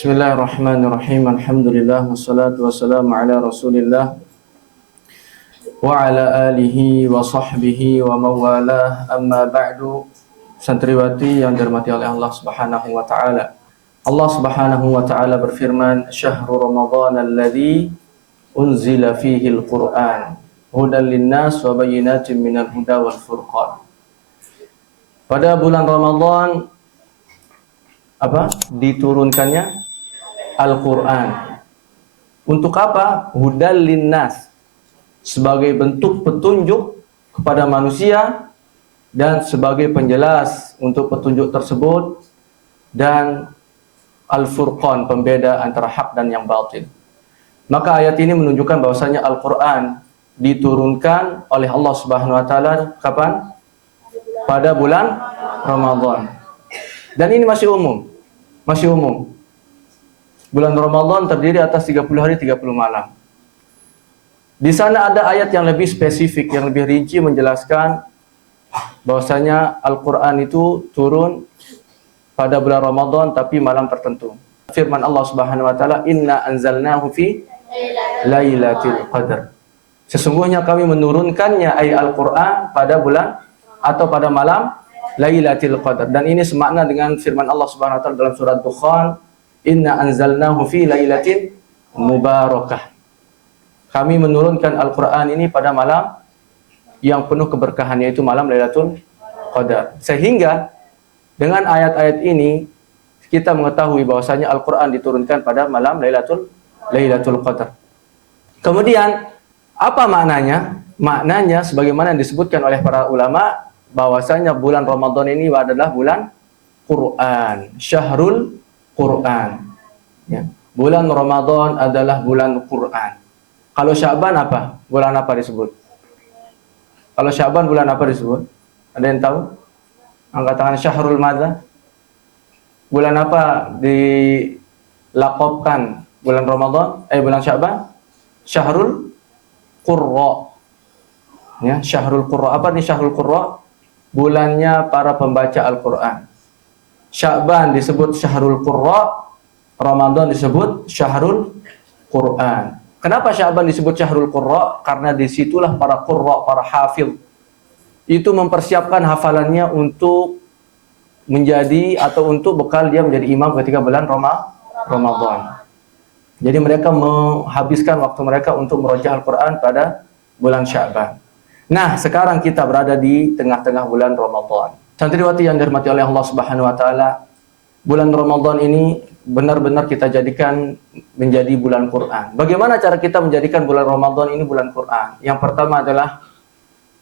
Bismillahirrahmanirrahim. Alhamdulillah wassalatu wassalamu ala Rasulillah wa ala alihi wa sahbihi wa mawalah. Amma ba'du. Santriwati yang dirahmati oleh Allah Subhanahu wa taala. Allah Subhanahu wa taala berfirman, "Syahrul Ramadan alladzi unzila fihi al-Qur'an, hudan lin-nas wa bayyinatin minal huda wal furqan." Pada bulan Ramadan diturunkannya Al-Quran. Untuk apa? Hudal linnas, sebagai bentuk petunjuk kepada manusia dan sebagai penjelas untuk petunjuk tersebut, dan Al-Furqan, pembeda antara hak dan yang batil. Maka ayat ini menunjukkan bahwasanya Al-Quran diturunkan oleh Allah Subhanahu wa taala kapan? Pada bulan Ramadan. Dan ini masih umum. Bulan Ramadan terdiri atas 30 hari 30 malam. Di sana ada ayat yang lebih spesifik, yang lebih rinci menjelaskan bahwasanya Al-Quran itu turun pada bulan Ramadan tapi malam tertentu. Firman Allah Subhanahu wa taala, "Inna anzalnahu fi lailatul qadar." Sesungguhnya kami menurunkannya Al-Quran pada bulan atau pada malam Lailatul Qadar. Dan ini semakna dengan firman Allah Subhanahu wa taala dalam surat Dukhan, "Inna anzalnahu fi lailatin mubarakah." Kami menurunkan Al-Qur'an ini pada malam yang penuh keberkahan, yaitu malam Lailatul Qadar. Sehingga dengan ayat-ayat ini kita mengetahui bahwasanya Al-Qur'an diturunkan pada malam Lailatul Qadar. Kemudian apa maknanya? Maknanya sebagaimana yang disebutkan oleh para ulama, bahwasanya bulan Ramadan ini adalah bulan Quran, Syahrul Quran. Ya. Bulan Ramadan adalah bulan Quran. Kalau Sya'ban apa? Bulan apa disebut? Kalau Sya'ban bulan apa disebut? Ada yang tahu? Angkat tangan. Syahrul Madza. Bulan apa dilakopkan bulan Ramadan? Bulan Sya'ban? Syahrul Qurra. Ya, Syahrul Qurra. Apa nih Syahrul Qurra? Bulannya para pembaca Al-Quran. Sya'ban disebut Syahrul Qurra, Ramadan disebut Syahrul Quran. Kenapa Sya'ban disebut Syahrul Qurra? Karena disitulah para qurra, para hafil, itu mempersiapkan hafalannya untuk menjadi atau untuk bekal dia menjadi imam ketika bulan Ramadan. Jadi mereka menghabiskan waktu mereka untuk merojah Al-Quran pada bulan Sya'ban. Nah, sekarang kita berada di tengah-tengah bulan Ramadan. Santriwati yang dirahmati oleh Allah Subhanahu wa taala, bulan Ramadan ini benar-benar kita jadikan menjadi bulan Quran. Bagaimana cara kita menjadikan bulan Ramadan ini bulan Quran? Yang pertama adalah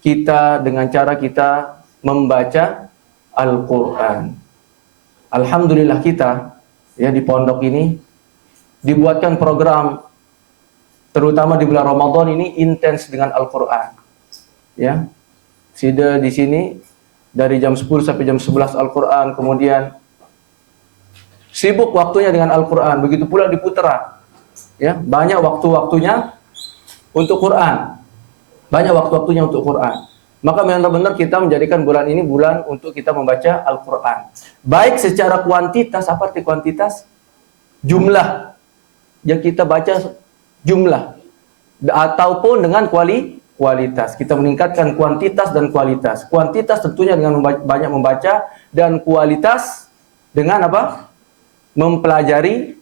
kita dengan cara kita membaca Al-Quran. Alhamdulillah kita ya di pondok ini dibuatkan program, terutama di bulan Ramadan ini intens dengan Al-Quran. Ya, sida di sini dari jam 10 sampai jam 11 Al-Quran, kemudian sibuk waktunya dengan Al-Quran, begitu pula di Putra. Ya, banyak waktu-waktunya untuk Quran. Maka benar-benar kita menjadikan bulan ini bulan untuk kita membaca Al-Quran. Baik secara kuantitas, apa arti kuantitas? Jumlah yang kita baca, jumlah, ataupun dengan kualitas. Kita meningkatkan kuantitas dan kualitas. Kuantitas tentunya dengan banyak membaca, dan kualitas dengan apa? Mempelajari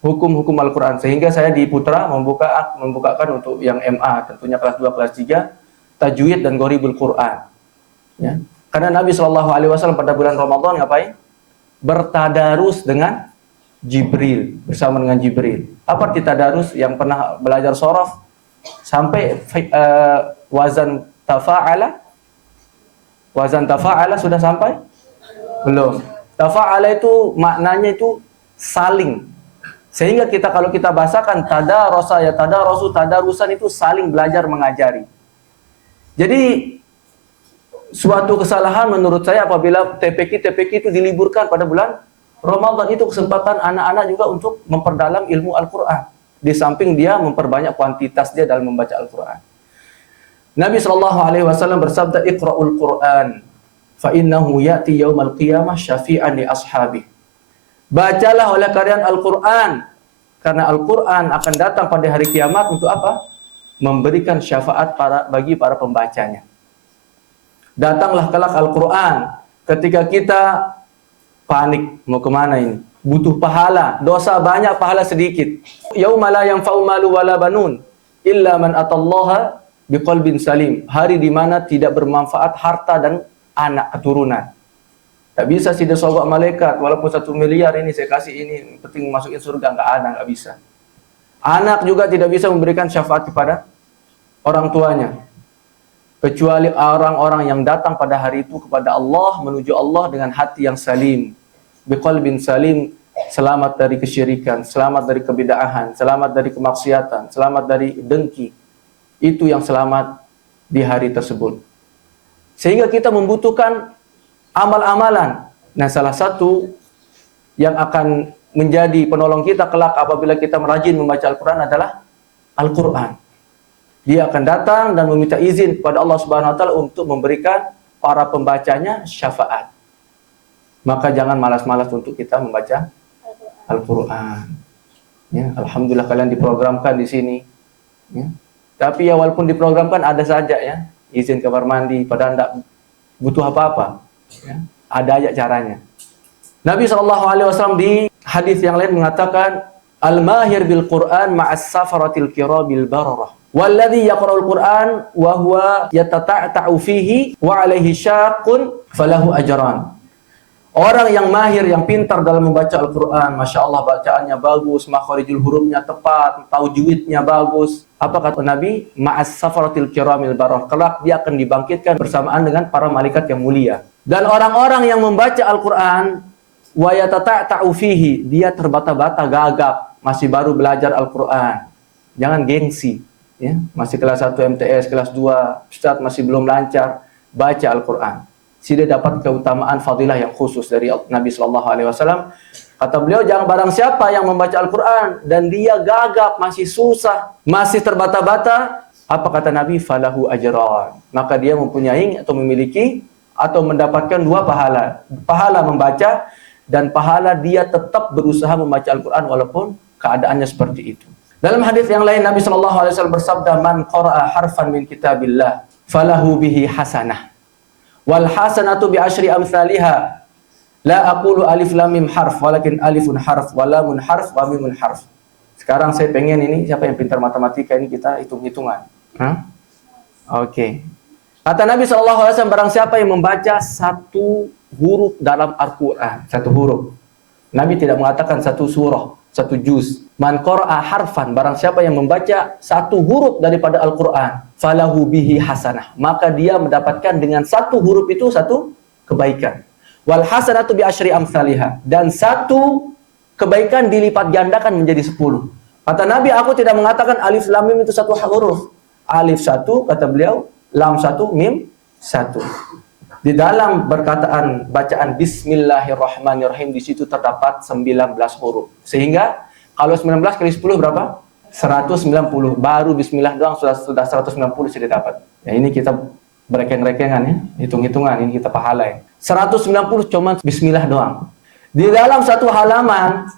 hukum-hukum Al-Quran. Sehingga saya di Putra membukakan untuk yang MA, tentunya kelas 2, kelas 3, tajwid dan gharibul Quran. Ya. Karena Nabi SAW pada bulan Ramadan ngapain? Bertadarus dengan Jibril, bersama dengan Jibril. Apa arti tadarus? Yang pernah belajar shorof sampai wazan tafa'ala sudah sampai? Belum. Tafa'ala itu maknanya itu saling. Sehingga kalau kita bahasakan tadarasa, ya tadarasu, tadarusan itu saling belajar mengajari. Jadi suatu kesalahan menurut saya apabila TPQ itu diliburkan pada bulan Ramadan. Itu kesempatan anak-anak juga untuk memperdalam ilmu Al-Quran. Di samping dia memperbanyak kuantitas dia dalam membaca Al-Quran. Nabi SAW bersabda, "Iqra'ul Quran, fa innahu ya'ti yaumal qiyamah syafi'an li ashabi." Bacalah oleh kalian Al-Quran. Karena Al-Quran akan datang pada hari kiamat untuk apa? Memberikan syafaat bagi para pembacanya. Datanglah kelak Al-Quran ketika kita panik, mau kemana ini? Butuh pahala, dosa banyak, pahala sedikit. Yauma la yanfa'u malu wala banun illa man atallaha biqalbin salim. Hari di mana tidak bermanfaat harta dan anak keturunan. Tak bisa sih disogok malaikat, walaupun 1 miliar ini saya kasih ini, penting masukin surga, nggak bisa. Anak juga tidak bisa memberikan syafaat kepada orang tuanya. Kecuali orang-orang yang datang pada hari itu kepada Allah, menuju Allah dengan hati yang salim. Biqalbin salim, selamat dari kesyirikan, selamat dari kebid'ahan, selamat dari kemaksiatan, selamat dari dengki. Itu yang selamat di hari tersebut. Sehingga kita membutuhkan amal-amalan. Nah, salah satu yang akan menjadi penolong kita kelak apabila kita merajin membaca Al-Quran adalah Al-Quran. Dia akan datang dan meminta izin kepada Allah Subhanahu wa taala untuk memberikan para pembacanya syafaat. Maka jangan malas-malas untuk kita membaca Al-Quran. Ya, alhamdulillah kalian diprogramkan di sini. Ya. Tapi ya walaupun diprogramkan ada saja ya izin kamar mandi, padahal tidak butuh apa-apa. Ya. Ada aja caranya. Nabi SAW di hadis yang lain mengatakan, Al-mahir bil Quran ma'as safaratil kirabil bararah. Walladhi yaqra'ul Quran wa huwa yatata'ta'u fihi wa alaihi syaqqun falahu ajran. Orang yang mahir, yang pintar dalam membaca Al-Quran, Masya Allah bacaannya bagus, makharijul hurufnya tepat, tajwidnya bagus. Apa kata Nabi? Ma'as safaratil kiramil bararah. Kelak dia akan dibangkitkan bersamaan dengan para malaikat yang mulia. Dan orang-orang yang membaca Al-Quran, wa yatata'ta'u fihi, dia terbata-bata, gagap, masih baru belajar Al-Quran. Jangan gengsi. Ya, masih kelas 1 MTS, kelas 2, Ustaz masih belum lancar, baca Al-Quran. Dia dapat keutamaan fadilah yang khusus dari Nabi SAW. Kata beliau, jangan barang siapa yang membaca Al-Quran dan dia gagap, masih susah, masih terbata-bata, apa kata Nabi? Falahu ajran. Maka dia mempunyai atau memiliki atau mendapatkan 2 pahala. Pahala membaca dan pahala dia tetap berusaha membaca Al-Quran walaupun keadaannya seperti itu. Dalam hadis yang lain Nabi SAW bersabda, man qara'a harfan min kitabillah falahu bihi hasanah wal hasanatu bi asyri amsalihha la aqulu alif lam mim harf walakin alifun harf wa lamun harf wa mimun harf. Sekarang saya pengen ini, siapa yang pintar matematika ini kita hitung-hitungan. Oke. Kata Nabi SAW, barang siapa yang membaca 1 huruf dalam Al-Quran, 1 huruf. Nabi tidak mengatakan 1 surah, 1 juz. Man qara'a harfan, barang siapa yang membaca 1 huruf daripada Al-Quran, falahu bihi hasanah, maka dia mendapatkan dengan 1 huruf itu 1 kebaikan. Wal hasanatu bi asyri amsalihha, dan 1 kebaikan dilipat gandakan menjadi 10. Kata Nabi, aku tidak mengatakan alif lam mim itu 1 huruf. Alif 1 kata beliau, lam 1, mim 1. Di dalam bacaan Bismillahirrahmanirrahim di situ terdapat 19 huruf. Sehingga kalau 19 kali 10 berapa? 190. Baru Bismillah doang sudah 190 sudah dapat. Ya ini kita berekeng-rekengan ya, hitung-hitungan, ini kita pahala ya. 190 cuma Bismillah doang. Di dalam 1 halaman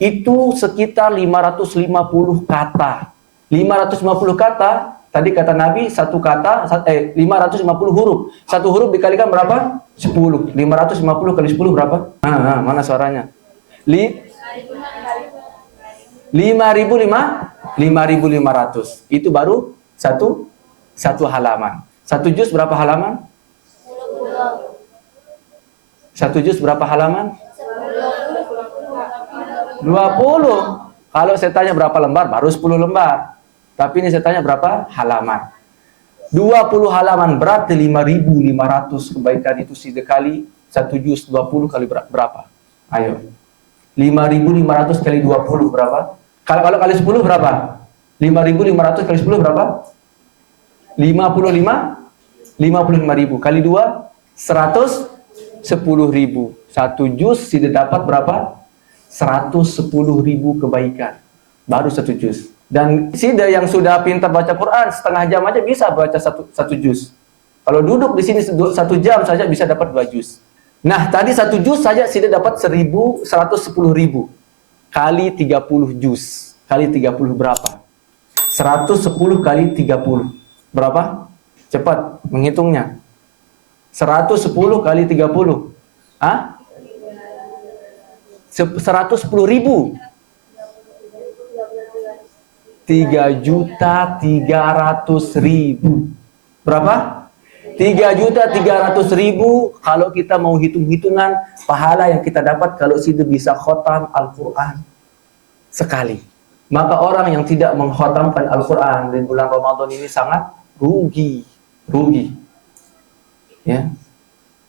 itu sekitar 550 kata. 550 kata. Tadi kata Nabi 1 kata 550 huruf. 1 huruf dikalikan berapa? 10. 550 kali 10 berapa? Mana suaranya? 5.500. Itu baru satu halaman. 1 juz berapa halaman? 1 juz berapa halaman? 20. Kalau saya tanya berapa lembar, baru 10 lembar. Tapi ini saya tanya berapa halaman. 20 halaman berarti 5.500 kebaikan itu sekali 1 juz 20 kali berapa? Ayo. 5.500 kali 20 berapa? Kalau kali 10 berapa? 5.500 kali 10 berapa? 55.000 kali 2 110.000. 1 juz sudah dapat berapa? 110.000 kebaikan. Baru 1 juz. Dan sida yang sudah pintar baca Quran setengah jam aja bisa baca satu juz. Kalau duduk di sini 1 jam saja bisa dapat 2 juz. Nah, tadi 1 juz saja sudah dapat 110.000 kali 30 juz. Kali 30 berapa? 110 kali 30. Berapa? Cepat menghitungnya. 110 kali 30. Hah? 110.000. 3.300.000. Berapa? 3.300.000 kalau kita mau hitung-hitungan pahala yang kita dapat kalau sudah bisa khotam Al-Quran sekali. Maka orang yang tidak mengkhatamkan Al-Quran di bulan Ramadan ini sangat rugi. Ya.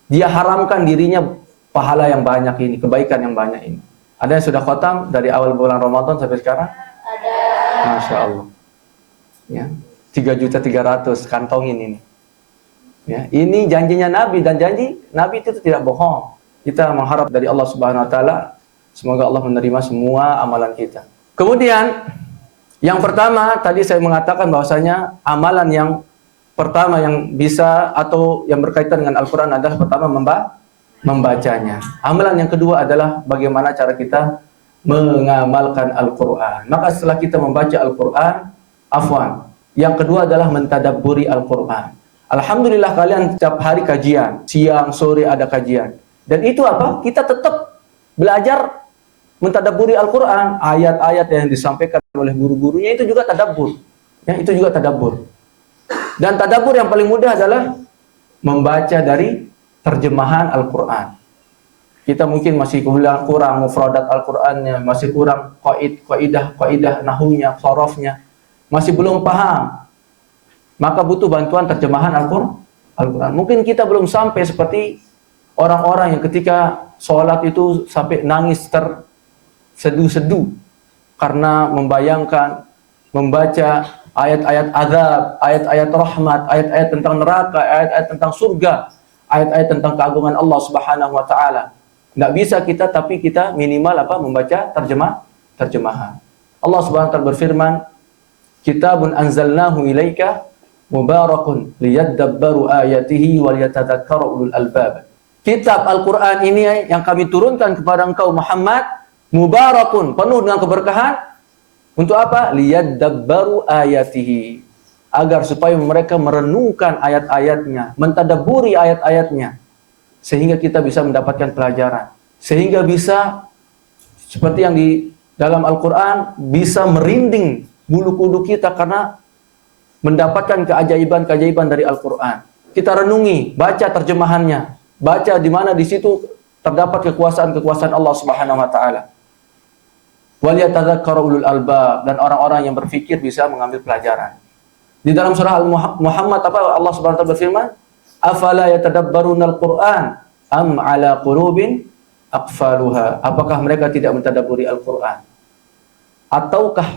Dia haramkan dirinya pahala yang banyak ini, kebaikan yang banyak ini. Ada yang sudah khatam dari awal bulan Ramadan sampai sekarang? Ada. Masya Allah. Ya. 3.300.000 kantongin ini. Ya, ini janjinya Nabi, dan janji Nabi itu tidak bohong. Kita mengharap dari Allah Subhanahu wa taala semoga Allah menerima semua amalan kita. Kemudian yang pertama tadi saya mengatakan bahwasanya amalan yang pertama yang bisa atau yang berkaitan dengan Al-Qur'an adalah pertama membacanya. Amalan yang kedua adalah bagaimana cara kita mengamalkan Al-Qur'an. Maka setelah kita membaca Al-Qur'an, yang kedua adalah mentadabburi Al-Qur'an. Alhamdulillah kalian setiap hari kajian, siang, sore ada kajian. Dan itu apa? Kita tetap belajar mentadabburi Al-Quran. Ayat-ayat yang disampaikan oleh guru-gurunya itu juga tadabbur. Ya, itu juga tadabbur. Dan tadabbur yang paling mudah adalah membaca dari terjemahan Al-Quran. Kita mungkin masih kurang mufradat Al-Qurannya, masih kurang kaidah nahunya, sorofnya. Masih belum paham. Maka butuh bantuan terjemahan Al-Quran. Mungkin kita belum sampai seperti orang-orang yang ketika sholat itu sampai nangis terseduh-seduh karena membayangkan, membaca ayat-ayat azab, ayat-ayat rahmat, ayat-ayat tentang neraka, ayat-ayat tentang surga, ayat-ayat tentang keagungan Allah Subhanahu wa taala. Enggak bisa kita, tapi kita minimal membaca terjemahan. Allah Subhanahu wa taala berfirman, "Kitabun anzalnahu ilaika mubarakun liyadabbaru ayatihi wa liyatadzakkara ulul albab." Kitab Al-Qur'an ini yang kami turunkan kepada engkau Muhammad, mubarakun, penuh dengan keberkahan. Untuk apa? Liyadabbaru ayatihi, agar supaya mereka merenungkan ayat-ayatnya, mentadabburi ayat-ayatnya, sehingga kita bisa mendapatkan pelajaran, sehingga bisa seperti yang di dalam Al-Qur'an bisa merinding bulu kuduk kita karena mendapatkan keajaiban-keajaiban dari Al-Quran. Kita renungi, baca terjemahannya, baca di mana di situ terdapat kekuasaan-kekuasaan Allah Subhanahu wa taala. Waliyatadzakkaru ulul albab, dan orang-orang yang berfikir bisa mengambil pelajaran. Di dalam surah Al-Muhammad Allah Subhanahu wa taala berfirman, "Afala yatadabbaruna al-Qur'an am 'ala qulubin aqfaluha?" Apakah mereka tidak mentadabburi Al-Qur'an? Ataukah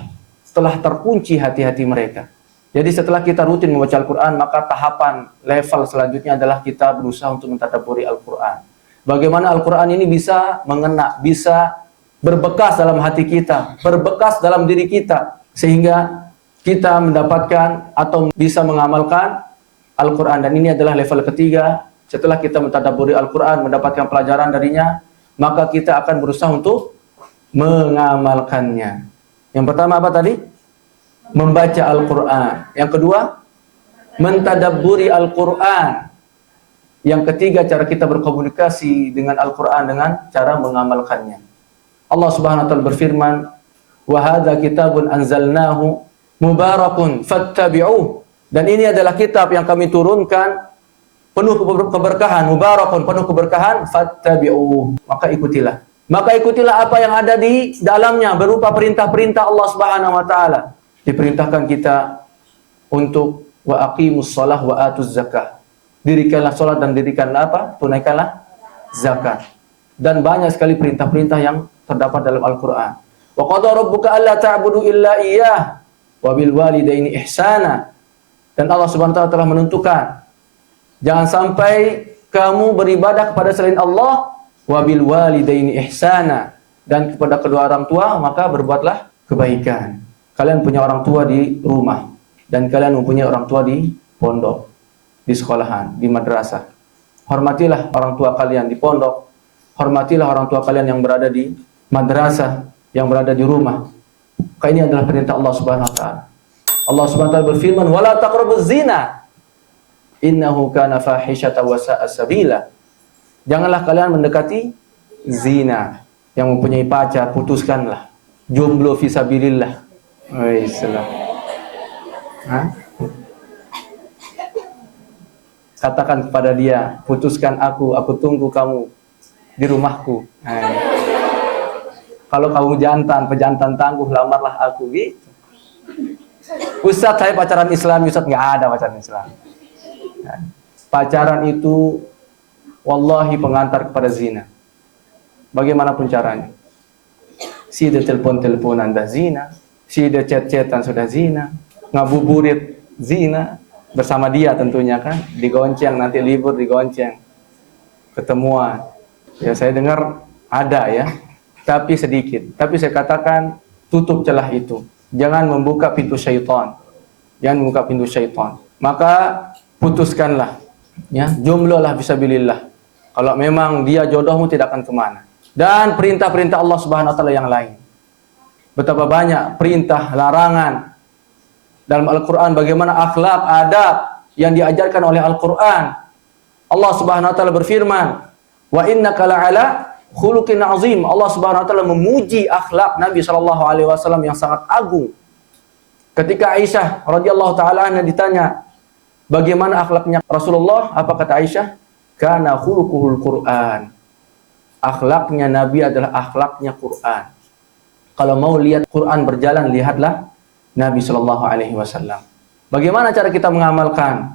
telah terkunci hati-hati mereka? Jadi setelah kita rutin membaca Al-Quran, maka tahapan level selanjutnya adalah kita berusaha untuk mentadabburi Al-Quran. Bagaimana Al-Quran ini bisa mengena, bisa berbekas dalam hati kita, berbekas dalam diri kita, sehingga kita mendapatkan atau bisa mengamalkan Al-Quran. Dan ini adalah level ketiga. Setelah kita mentadabburi Al-Quran, mendapatkan pelajaran darinya, maka kita akan berusaha untuk mengamalkannya. Yang pertama apa tadi? Membaca Al-Quran. Yang kedua, mentadabburi Al-Quran. Yang ketiga, cara kita berkomunikasi dengan Al-Quran dengan cara mengamalkannya. Allah Subhanahu wa taala berfirman, "Wa hadza kitabun anzalnahu mubarakun fattabi'uh." Dan ini adalah kitab yang kami turunkan penuh keberkahan, mubarakun, penuh keberkahan, fattabi'uh. Maka ikutilah. Maka ikutilah apa yang ada di dalamnya berupa perintah-perintah Allah Subhanahu wa taala. Diperintahkan kita untuk wa aqimus shalah wa atuz zakah. Dirikanlah salat dan dirikanlah tunaikanlah zakat. Dan banyak sekali perintah-perintah yang terdapat dalam Al-Qur'an. Wa qada rabbuka alla ta'budu illa iyyah wa bil walidaini ihsana. Dan Allah Subhanahu wa taala telah menentukan jangan sampai kamu beribadah kepada selain Allah, wa bil walidaini ihsana, dan kepada kedua orang tua maka berbuatlah kebaikan. Kalian punya orang tua di rumah dan kalian mempunyai orang tua di pondok, di sekolahan, di madrasah. Hormatilah orang tua kalian di pondok. Hormatilah orang tua kalian yang berada di madrasah, yang berada di rumah. Maka ini adalah perintah Allah Subhanahu wa taala. Allah Subhanahu wa taala berfirman, "Wala taqrabuz zina. Innahu kana fahishatan wa sa'a sabila." Janganlah kalian mendekati zina. Yang mempunyai pacar, putuskanlah. Jomblo fisabilillah. Waisalam. Katakan kepada dia, putuskan aku tunggu kamu di rumahku. Kalau kamu jantan, pejantan tangguh, lamarlah aku. Gitu. Ustaz, saya pacaran Islam. Ustaz, nggak ada pacaran Islam. Pacaran itu wallahi pengantar kepada zina. Bagaimanapun caranya. Si dia telepon-teleponan dah zina, si dia chat-chatan sudah zina, ngabuburit zina bersama dia tentunya kan, digonceng nanti libur digonceng. Ketemuan. Ya saya dengar ada ya, tapi sedikit. Tapi saya katakan tutup celah itu. Jangan membuka pintu syaitan. Jangan membuka pintu syaitan. Maka putuskanlah. Ya, jomblolah fisabilillah. Kalau memang dia jodohmu tidak akan kemana. Dan perintah-perintah Allah Subhanahu wa taala yang lain. Betapa banyak perintah, larangan dalam Al-Qur'an, bagaimana akhlak, adab yang diajarkan oleh Al-Qur'an. Allah Subhanahu wa taala berfirman, "Wa innaka la'ala khuluqin 'azim." Allah Subhanahu wa taala memuji akhlak Nabi sallallahu alaihi wasallam yang sangat agung. Ketika Aisyah radhiyallahu taala anha ditanya, bagaimana akhlaknya Rasulullah? Apa kata Aisyah? Kana khuluquhul Qur'an. Akhlaknya Nabi adalah akhlaknya Quran. Kalau mau lihat Quran berjalan, lihatlah Nabi sallallahu alaihi wasallam. Bagaimana cara kita mengamalkan?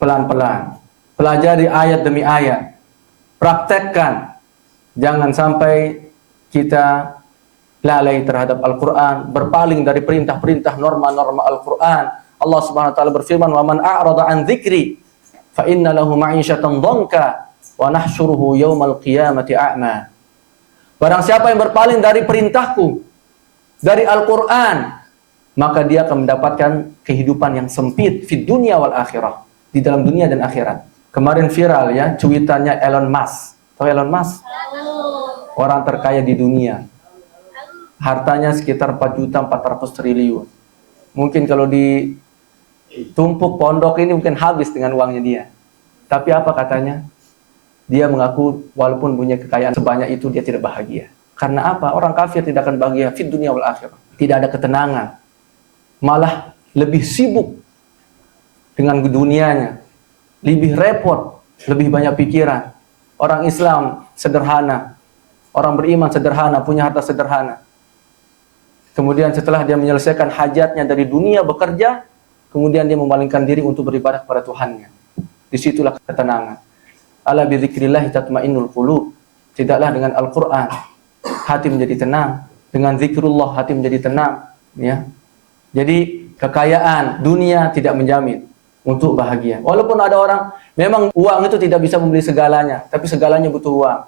Pelan-pelan. Pelajari ayat demi ayat. Praktekkan. Jangan sampai kita lalai terhadap Al-Quran, berpaling dari perintah-perintah norma-norma Al-Quran. Allah Subhanahu wa taala berfirman, "Wa man a'rada an dzikri fa inna lahu ma'isyatan dhanka wa nahsyuruhu yaumal qiyamati a'ma." Barang siapa yang berpaling dari perintahku, dari Al-Quran, maka dia akan mendapatkan kehidupan yang sempit di dunia wal akhirah, di dalam dunia dan akhirat. Kemarin viral ya, cuitannya Elon Musk. Tahu Elon Musk? Orang terkaya di dunia. Hartanya sekitar 4.400 triliun. Mungkin kalau ditumpuk pondok ini mungkin habis dengan uangnya dia. Tapi apa katanya? Dia mengaku walaupun punya kekayaan sebanyak itu dia tidak bahagia. Karena apa? Orang kafir tidak akan bahagia di dunia wal akhirah. Tidak ada ketenangan. Malah lebih sibuk dengan dunianya. Lebih repot, lebih banyak pikiran. Orang Islam sederhana. Orang beriman sederhana, punya harta sederhana. Kemudian setelah dia menyelesaikan hajatnya dari dunia bekerja, kemudian dia memalingkan diri untuk beribadah kepada Tuhannya. Disitulah ketenangan. Ala bi dzikrillah tatmainnul qulub. Tidaklah dengan Al-Qur'an hati menjadi tenang, dengan zikrullah hati menjadi tenang, ya. Jadi kekayaan dunia tidak menjamin untuk bahagia. Walaupun ada orang memang uang itu tidak bisa membeli segalanya, tapi segalanya butuh uang.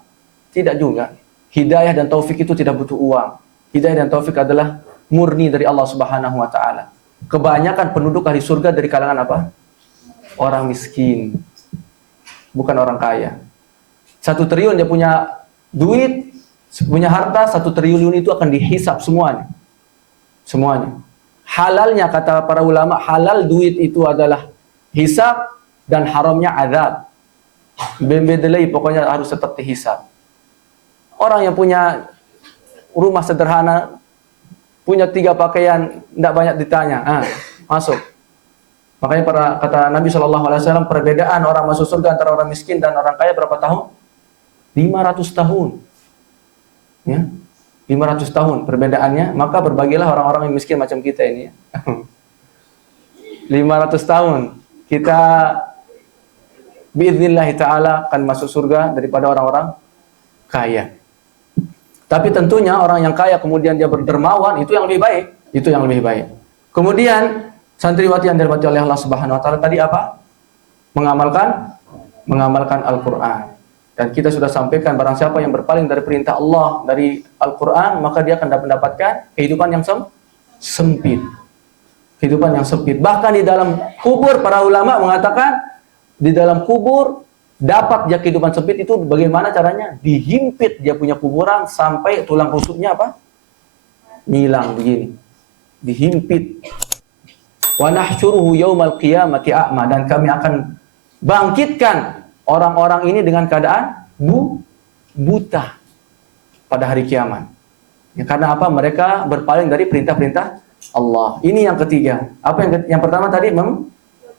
Tidak juga. Hidayah dan taufik itu tidak butuh uang. Hidayah dan taufik adalah murni dari Allah Subhanahu wa taala. Kebanyakan penduduk ahli surga dari kalangan apa? Orang miskin. Bukan orang kaya. 1 triliun dia punya duit, punya harta, 1 triliun itu akan dihisap semuanya. Semuanya. Halalnya kata para ulama, halal duit itu adalah hisap dan haramnya azab. Bembedelai pokoknya harus tetap dihisap. Orang yang punya rumah sederhana, punya 3 pakaian, tidak banyak ditanya, masuk. Makanya kata Nabi SAW, perbedaan orang masuk surga antara orang miskin dan orang kaya berapa tahun? 500 tahun. Ya, 500 tahun perbedaannya. Maka berbagilah orang-orang yang miskin macam kita ini. 500 tahun kita biiznillah ta'ala akan masuk surga daripada orang-orang kaya. Tapi tentunya orang yang kaya kemudian dia berdermawan, itu yang lebih baik. Itu yang lebih baik. Kemudian santriwati yang dirahmati oleh Allah Subhanahu wa taala tadi apa? Mengamalkan Al-Qur'an. Dan kita sudah sampaikan barang siapa yang berpaling dari perintah Allah, dari Al-Qur'an, maka dia akan mendapatkan kehidupan yang sempit. Kehidupan yang sempit. Bahkan di dalam kubur para ulama mengatakan di dalam kubur dapat dia kehidupan sempit itu bagaimana caranya? Dihimpit dia punya kuburan sampai tulang rusuknya apa? Ngilang begini. Dihimpit. Wa nahsyuruhu yaumal qiyamati a'ma, dan kami akan bangkitkan orang-orang ini dengan keadaan buta pada hari kiamat. Ya, karena apa? Mereka berpaling dari perintah-perintah Allah. Ini yang ketiga. Apa yang pertama tadi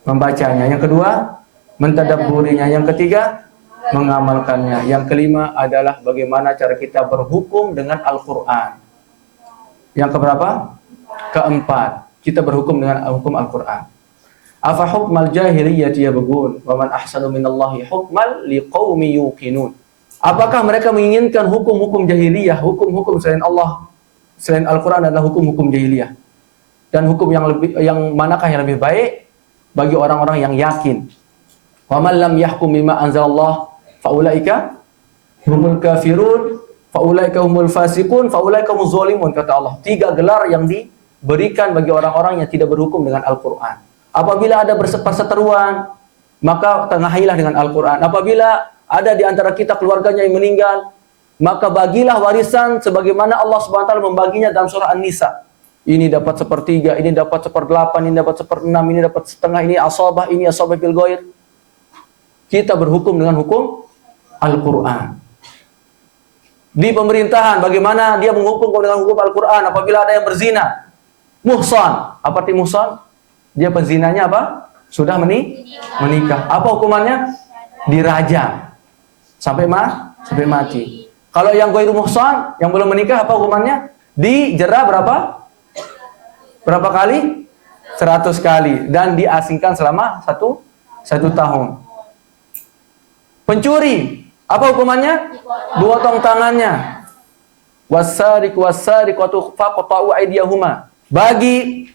membacanya, yang kedua mentadabburinya, yang ketiga mengamalkannya, yang kelima adalah bagaimana cara kita berhukum dengan Al-Qur'an. Yang keberapa? Keempat, kita berhukum dengan hukum Al-Qur'an. Afa hukmal jahiliyyati yabghun wa man ahsanu minallahi hukman liqaumi yuqinun. Apakah mereka menginginkan hukum-hukum jahiliyah, hukum-hukum selain Allah, selain Al-Qur'an adalah hukum-hukum jahiliyah? Dan hukum yang manakah yang lebih baik bagi orang-orang yang yakin? Wa man lam yahkum bima anzalallah faulaika humul kafirun, faulaika humul fasiqun, faulaika humuz zalimun, kata Allah. 3 gelar yang diberikan bagi orang-orang yang tidak berhukum dengan Al-Qur'an. Apabila ada perseteruan, maka tengahilah dengan Al-Qur'an. Apabila ada di antara kita keluarganya yang meninggal, maka bagilah warisan sebagaimana Allah Subhanahu wa taala membaginya dalam surah An-Nisa. Ini dapat 1/3, ini dapat 1/8, ini dapat 1/6, ini dapat setengah, ini asabah bil ghair. Kita berhukum dengan hukum Al-Qur'an. Di pemerintahan bagaimana dia menghukum dengan hukum Al-Qur'an apabila ada yang berzina. Muhsan, apa arti muhsan? Dia penzinanya apa? Sudah menikah. Apa hukumannya? Dirajam sampai mati. Kalau yang ghairu muhsan, yang belum menikah, apa hukumannya? Dijerah berapa kali? 100 kali dan diasingkan selama satu tahun. Pencuri, apa hukumannya? Potong tangannya. Wasariq wasariqatu faqta'u aydiyahuma. Bagi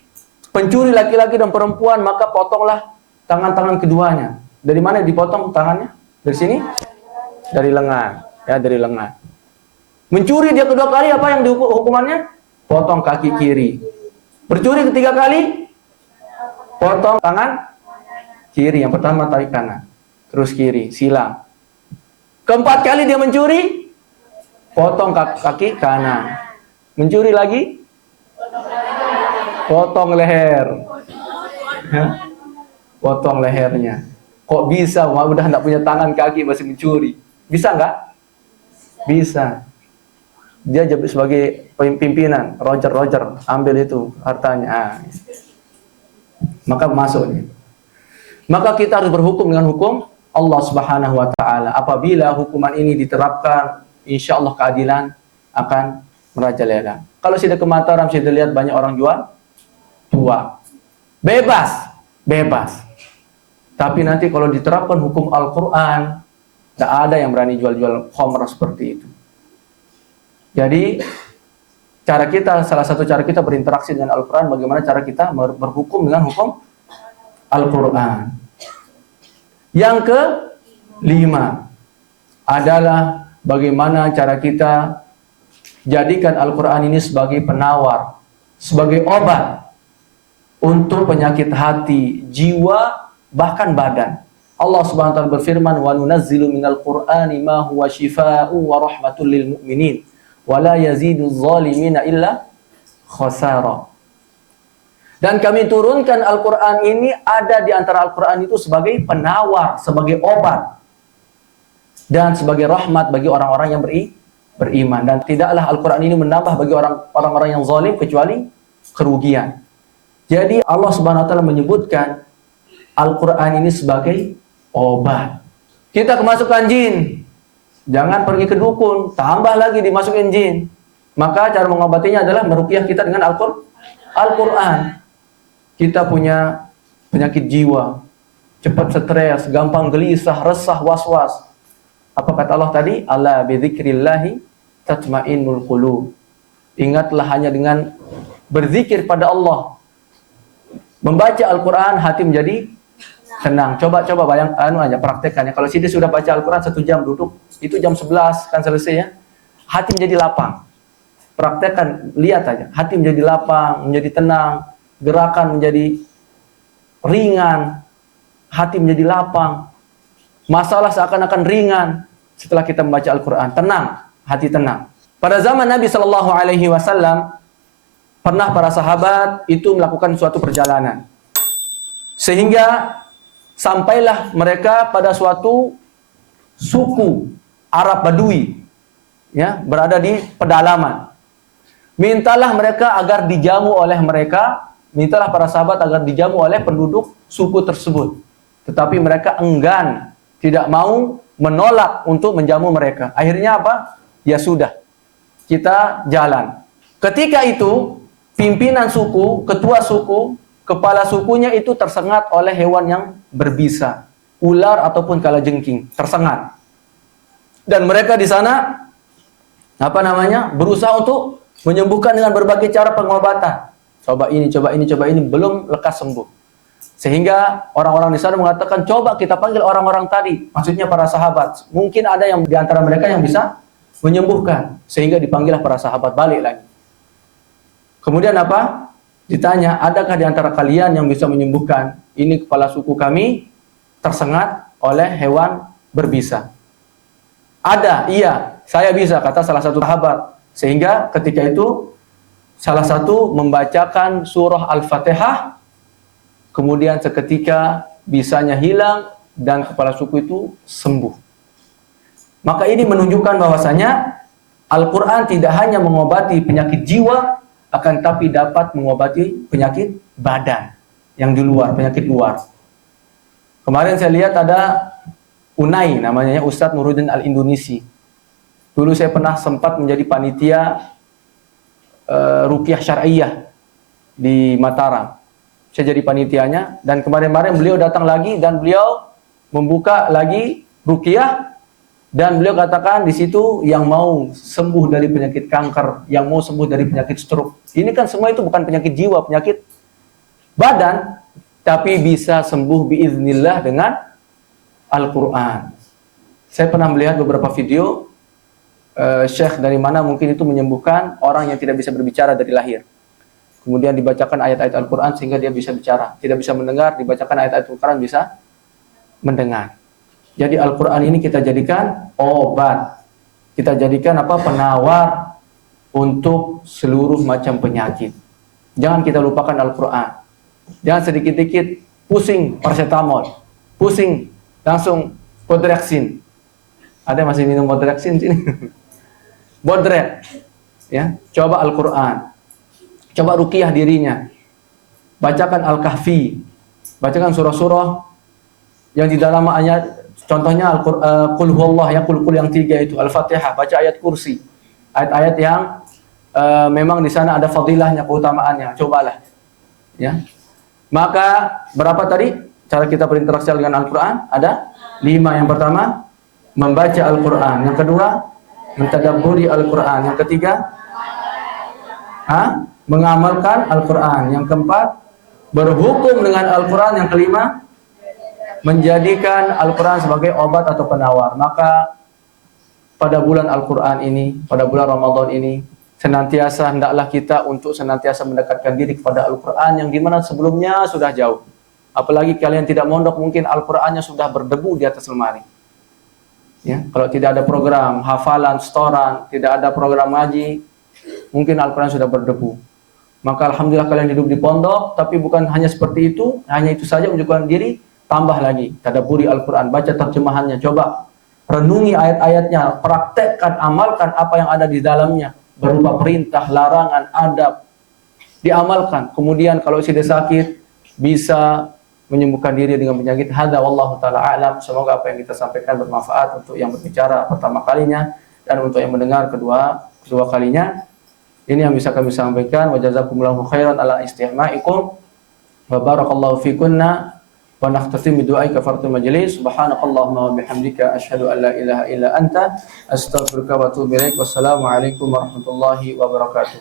pencuri laki-laki dan perempuan maka potonglah tangan-tangan keduanya. Dari mana dipotong tangannya? Dari sini? Dari lengan, ya, dari lengan. Mencuri dia kedua kali, apa yang hukumannya? Potong kaki kiri. Bercuri ketiga kali, potong tangan kiri. Yang pertama tarik kanan, terus kiri, silang. Keempat kali dia mencuri, potong kaki kanan. Mencuri lagi, potong leher. Potong lehernya. Kok bisa? Wah, udah enggak punya tangan kaki masih mencuri. Bisa enggak? Bisa. Dia jadi sebagai pimpinan, Roger, ambil itu hartanya. Maka masuk. Maka kita harus berhukum dengan hukum Allah Subhanahu wa taala. Apabila hukuman ini diterapkan, insya Allah keadilan akan merajalela. Kalau sudah ke Mataram, sudah lihat banyak orang jual bebas. Tapi nanti kalau diterapkan hukum Al-Qur'an, tidak ada yang berani jual-jual khamr seperti itu. Jadi salah satu cara kita berinteraksi dengan Al-Quran, bagaimana cara kita berhukum dengan hukum Al-Quran. Yang kelima adalah bagaimana cara kita jadikan Al-Quran ini sebagai penawar, sebagai obat untuk penyakit hati, jiwa, bahkan badan. Allah Subhanahu wa taala berfirman, "Wa nunazzilu minal Qur'ani ma huwa syifaa'un wa rahmatul lil mu'minin." Wala yazidu zalimina illa khasara. Dan kami turunkan Al-Quran ini, ada di antara Al-Quran itu sebagai penawar, sebagai obat, dan sebagai rahmat bagi orang-orang yang beriman. Dan tidaklah Al-Quran ini menambah bagi orang-orang yang zalim kecuali kerugian. Jadi Allah Subhanahu wa taala menyebutkan Al-Quran ini sebagai obat. Kita kemasukan jin, jangan pergi ke dukun, tambah lagi dimasukin jin. Maka cara mengobatinya adalah meruqyah kita dengan Al-Quran. Kita punya penyakit jiwa, cepat stres, gampang gelisah, resah, was-was. Apa kata Allah tadi? Ala bidzikrillahi tatmainnul qulub. Ingatlah, hanya dengan berzikir pada Allah, membaca Al-Quran, hati menjadi tenang. Coba praktekkan ya. Kalau dia sudah baca Al-Quran 1 jam duduk, itu jam 11 kan selesai ya. Hati menjadi lapang. Praktekkan, lihat aja. Hati menjadi lapang, menjadi tenang, gerakan menjadi ringan, hati menjadi lapang. Masalah seakan-akan ringan setelah kita membaca Al-Quran. Tenang, hati tenang. Pada zaman Nabi Shallallahu Alaihi Wasallam, pernah para sahabat itu melakukan suatu perjalanan, sehingga sampailah mereka pada suatu suku Arab Badui, ya, berada di pedalaman. Mintalah mereka agar dijamu oleh mereka, mintalah para sahabat agar dijamu oleh penduduk suku tersebut. Tetapi mereka enggan, tidak mau, menolak untuk menjamu mereka. Akhirnya apa? Ya sudah, kita jalan. Ketika itu, pimpinan suku, ketua suku, kepala sukunya itu tersengat oleh hewan yang berbisa, ular ataupun kalajengking, tersengat. Dan mereka di sana berusaha untuk menyembuhkan dengan berbagai cara pengobatan. Coba ini, belum lekas sembuh. Sehingga orang-orang di sana mengatakan, coba kita panggil orang-orang tadi, maksudnya para sahabat. Mungkin ada yang di antara mereka yang bisa menyembuhkan. Sehingga dipanggillah para sahabat balik lagi. Kemudian apa? Ditanya, adakah di antara kalian yang bisa menyembuhkan? Ini kepala suku kami tersengat oleh hewan berbisa. Ada, iya, saya bisa, kata salah satu sahabat. Sehingga ketika itu, salah satu membacakan surah Al-Fatihah, kemudian seketika bisanya hilang, dan kepala suku itu sembuh. Maka ini menunjukkan bahwasanya Al-Quran tidak hanya mengobati penyakit jiwa, akan tapi dapat mengobati penyakit badan yang di luar, penyakit luar. Kemarin saya lihat ada Unai, namanya Ustadz Nuruddin Al-Indonesi. Dulu saya pernah sempat menjadi panitia ruqyah syar'iyah di Mataram. Saya jadi panitianya, dan kemarin-kemarin beliau datang lagi dan beliau membuka lagi ruqyah, dan beliau katakan di situ yang mau sembuh dari penyakit kanker, yang mau sembuh dari penyakit stroke. Ini kan semua itu bukan penyakit jiwa, penyakit badan, tapi bisa sembuh biiznillah dengan Al-Quran. Saya pernah melihat beberapa video syekh dari mana mungkin itu menyembuhkan orang yang tidak bisa berbicara dari lahir. Kemudian dibacakan ayat-ayat Al-Quran sehingga dia bisa bicara. Tidak bisa mendengar, dibacakan ayat-ayat Al-Quran bisa mendengar. Jadi Al-Quran ini kita jadikan obat. Kita jadikan penawar untuk seluruh macam penyakit. Jangan kita lupakan Al-Quran. Jangan sedikit-dikit pusing paracetamol, pusing langsung Bodrexin. Ada yang masih minum Bodrexin sini? Bodrek. Ya, coba Al-Qur'an. Coba ruqyah dirinya. Bacakan Al-Kahfi. Bacakan surah-surah yang di dalam ayat, contohnya Qul huwallah, ya qul yang 3 itu, Al-Fatihah, baca ayat kursi. Ayat-ayat yang memang di sana ada fadilahnya, keutamaannya. Cobalah. Ya. Maka berapa tadi cara kita berinteraksi dengan Al-Quran? Ada 5. Yang pertama, membaca Al-Quran. Yang kedua, mentadabburi Al-Quran. Yang ketiga, mengamalkan Al-Quran. Yang keempat, berhukum dengan Al-Quran. Yang kelima, menjadikan Al-Quran sebagai obat atau penawar. Maka pada bulan Al-Quran ini, pada bulan Ramadan ini, senantiasa hendaklah kita untuk senantiasa mendekatkan diri kepada Al-Quran yang dimana sebelumnya sudah jauh. Apalagi kalian tidak mondok, mungkin Al-Qurannya sudah berdebu di atas lemari. Ya, kalau tidak ada program hafalan, setoran, tidak ada program ngaji, mungkin Al-Quran sudah berdebu. Maka alhamdulillah kalian hidup di pondok, tapi bukan hanya seperti itu, hanya itu saja menunjukkan diri, tambah lagi, tadabburi Al-Quran, baca terjemahannya, coba renungi ayat-ayatnya, praktekkan, amalkan apa yang ada di dalamnya, berupa perintah, larangan, adab, diamalkan. Kemudian kalau sudah sakit, bisa menyembuhkan diri dengan penyakit. Hadza wallahu taala a'lam. Semoga apa yang kita sampaikan bermanfaat untuk yang berbicara pertama kalinya dan untuk yang mendengar kedua kalinya. Ini yang bisa kami sampaikan. Wa jazakumullahu khairan ala istimaikum wa barakallahu fikunna wa nakhtatim bi du'ai kafaratul majlis. Subhanakallahumma wa bihamdika asyhadu an la ilaha illa anta astaghfiruka wa atubu ilaik. Wassalamu alaikum warahmatullahi wabarakatuh.